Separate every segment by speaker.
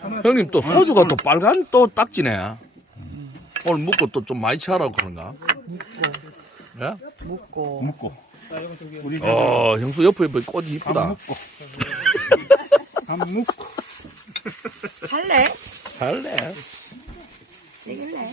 Speaker 1: 형님 또 소주가 또 빨간 또 딱지네. 오늘 묵고 또 좀 많이 취하라고 그런가? 예?
Speaker 2: 묵고. 우리
Speaker 1: 형수 옆에 꽃이 이쁘다.
Speaker 2: 밥 묵고.
Speaker 3: 할래?
Speaker 1: 잘래.
Speaker 3: 찍을래?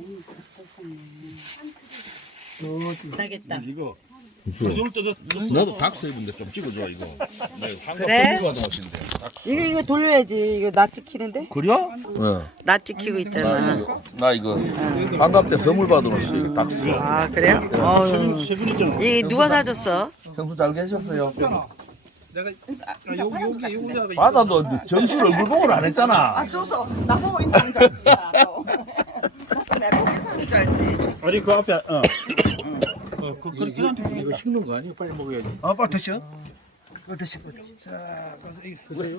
Speaker 3: 나겠다.
Speaker 2: 이거.
Speaker 1: 나도 닭 입은데 좀 찍어줘 이거.
Speaker 3: 그래?
Speaker 1: 한국 하신데.
Speaker 3: 이거 돌려야지. 이거 나 찍히는데?
Speaker 1: 그래요?
Speaker 3: 나 찍히고 있잖아.
Speaker 1: 나 이거 반갑 때 선물 받아놨어 이거 닭.
Speaker 3: 아, 그래요? 어휴. 이 누가 사줬어?
Speaker 1: 형수 잘 계셨어요?
Speaker 2: 내가 여기
Speaker 1: 바다도 정신 얼굴 보고를 안 했잖아.
Speaker 3: 줘서 나보고 인사하는 줄 알지. 내 보고 인사하는 줄 알지.
Speaker 2: 아니 그 앞에 그한테
Speaker 1: 이거 식는 거 아니야? 빨리 먹어야지.
Speaker 2: 빨리 드셔. 드셔. 자, 그래요.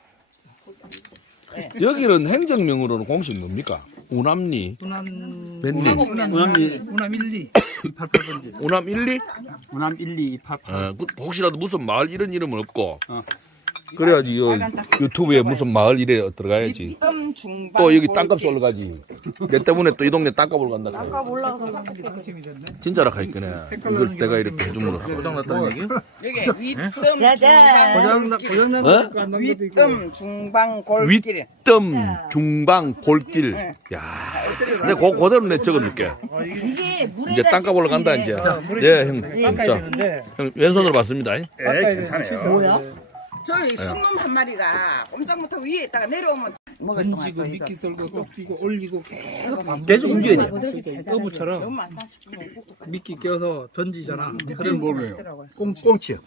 Speaker 1: 여기는 행정명으로는 공식 뭡니까? 우남리,
Speaker 2: 우남
Speaker 1: 몇 리?
Speaker 2: 우남 1, 2 288번지.
Speaker 1: 우남 1, 2?
Speaker 2: 우남 1, 2 288.
Speaker 1: 혹시라도 무슨 마을 이런 이름은 없고 그래야지 유튜브에 무슨 마을 이래 들어가야지. 또 여기 땅값 올라가지. 내 때문에 또 이 동네 땅값 올라간다.
Speaker 3: 아까 올라가서
Speaker 1: 진짜라 가있거네. 이걸 내가 이렇게 해줌으로 고장났다는 얘기?
Speaker 4: 여기 윗뜸
Speaker 3: 짜잔.
Speaker 2: 고장
Speaker 4: 윗뜸 중방 골길
Speaker 1: 윗뜸 중방 골길. 야, 근데 그대로 내 적어줄게.
Speaker 3: 이게 물에
Speaker 1: 이제 땅값 올라간다 이제. 예, 형. 자, 형 왼손으로 봤습니다.
Speaker 2: 괜찮아요.
Speaker 3: 뭐야?
Speaker 4: 저희 순놈 한 마리가 꼼짝 못하고 위에 있다가 내려오면 먹을 동안
Speaker 2: 던지고
Speaker 4: 이거
Speaker 2: 미끼 썰고 꺾이고 올리고
Speaker 1: 계속 움직여야 돼.
Speaker 2: 어부처럼
Speaker 4: 엄마 40분
Speaker 2: 미끼 껴서 던지잖아.
Speaker 1: 미끼는 뭐예요?
Speaker 2: 꽁치요.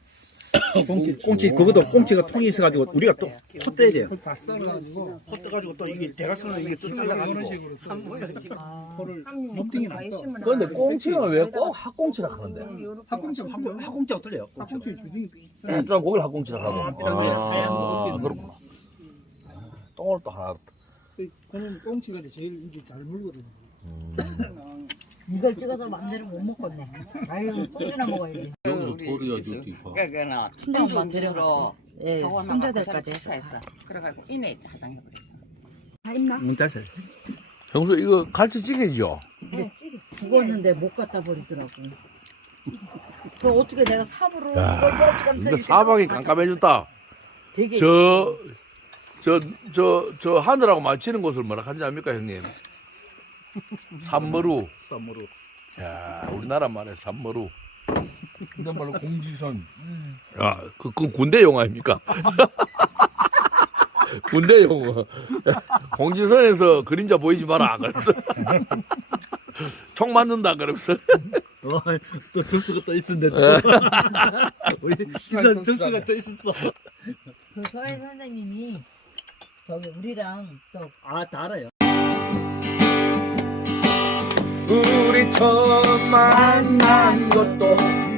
Speaker 2: 꽁치 그것도 꽁치가 통이 있어가지고 우리가 또 코 떼야 돼요. 다 썰어가지고 코 떼가지고 또 이게 대각선으로 이게 또 잘라가지고 코를 몸뚱이 났어.
Speaker 1: 그런데 꽁치는 왜 꼭 학꽁치라 하는데?
Speaker 2: 학꽁치하고 틀려요. 학꽁치 주둥이
Speaker 1: 좀 고기를 학꽁치라 하고.
Speaker 2: 아,
Speaker 1: 그렇구나. 똥을 또 하나.
Speaker 2: 그는 꽁치가 제일 이게 잘 물거든요.
Speaker 5: 이걸 찍어서 맘대로 못 먹겠네. 아유, 소주나 먹어야지.
Speaker 4: 그거는
Speaker 5: 친정
Speaker 4: 충주
Speaker 5: 만들어
Speaker 4: 뒤로
Speaker 5: 예,
Speaker 4: 서원하고
Speaker 5: 손자들까지 해서.
Speaker 4: 식사했어. 그래가지고 이내 화장해버렸어.
Speaker 5: 다 있나?
Speaker 2: 문자세.
Speaker 1: 형수 이거 갈치찌개죠?
Speaker 5: 근데 죽었는데 못 갖다 버리더라고. 그 어떻게 내가 삽으로 이걸
Speaker 1: 야,
Speaker 5: 뭐처럼
Speaker 1: 이거 사방이 깜깜해졌다.
Speaker 5: 되게
Speaker 1: 저 하늘하고 맞히는 곳을 뭐라 하지 않습니까 형님? 산머루.
Speaker 2: 쌈으로.
Speaker 1: 야, 우리나라 말에 산머루.
Speaker 6: 그런 말로 공지선.
Speaker 1: 야, 그건 군대 용어 아닙니까? 군대 용어. 공지선에서 그림자 보이지 마라. 그래서 총 맞는다 그러면서.
Speaker 2: 또 득수가 또 있었는데 우리 기사 득수가 또 있었어.
Speaker 5: 그 서해 선생님이 저기 우리랑
Speaker 2: 다 알아요.
Speaker 1: 우리 처음 만난 것도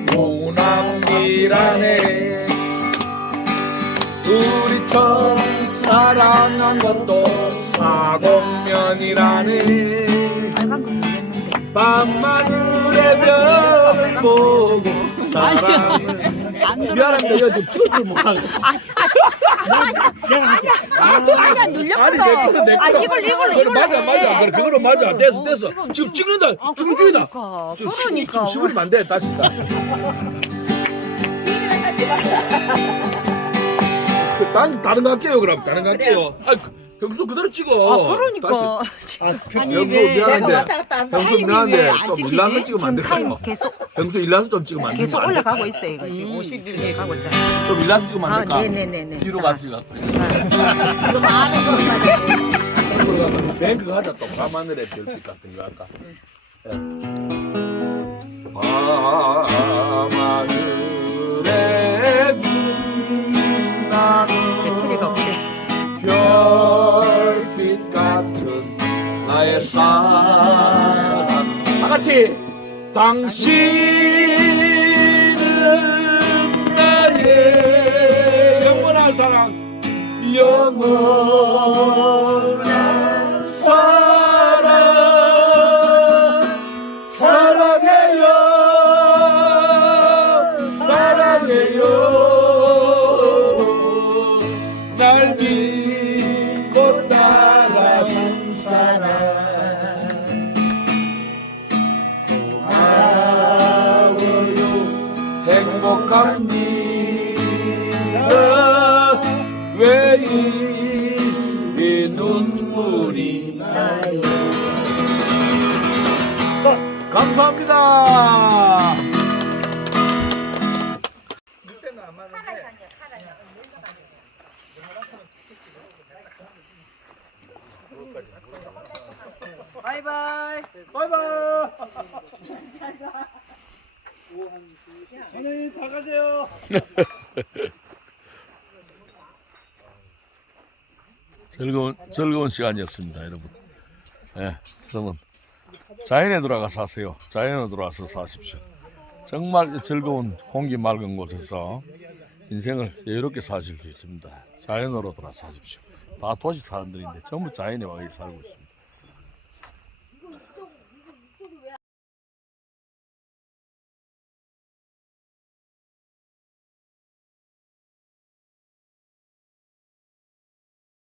Speaker 1: 우남이라네. 우리 처음 사랑한 것도 사공면이라네. 밤하늘의 별 보고 사랑을. 미안합니다. 이거 좀 찍어줄 못하고.
Speaker 3: 아니야 눌렸어.
Speaker 1: 아니 내 거는 내 거.
Speaker 3: 이걸
Speaker 1: 맞아. 그래 그거로 맞아. 됐어. 지금 찍는다. 지금 찍는다.
Speaker 3: 그러니까.
Speaker 1: 10분이면 안 돼. 다시. 다른 거 할게요. 그럼 다른 거 할게요. 형수 그대로 찍어.
Speaker 3: 그러니까.
Speaker 1: 형수 미안한데.
Speaker 3: 왔다 갔다 한다.
Speaker 1: 형수 미안한데 좀 일나서 찍으면 안 될까요?
Speaker 5: 계속
Speaker 1: 형수 일나서 좀 찍으면 안
Speaker 5: 계속
Speaker 1: 될까요?
Speaker 5: 올라가고 있어 이거 지금 50일 가고 있잖아.
Speaker 1: 좀 일나서 찍으면 안 될까?
Speaker 5: 네네네네.
Speaker 1: 뒤로 가서 찍어.
Speaker 5: 그럼 아는 것만
Speaker 1: 뱅크 하자 또 밤하늘의 별빛 같은 거 할까? 밤하늘의 빛나는
Speaker 5: 배터리가 없대.
Speaker 1: 별빛 같은 나의 사랑. 다 같이 당신은 나의 영원한 사랑. 영원한 사랑. 사랑해요 사랑해요 날 믿고 왜 이 눈물이 나요. 감사합니다.
Speaker 4: 바이바이.
Speaker 2: 선생님 잘 가세요.
Speaker 1: 즐거운 시간이었습니다, 여러분. 예, 그러면 자연에 들어가 사세요. 자연에 들어와서 사십시오. 정말 즐거운 공기 맑은 곳에서 인생을 여유롭게 사실 수 있습니다. 자연으로 들어와 사십시오. 다 도시 사람들인데 전부 자연에 와 살고 있습니다.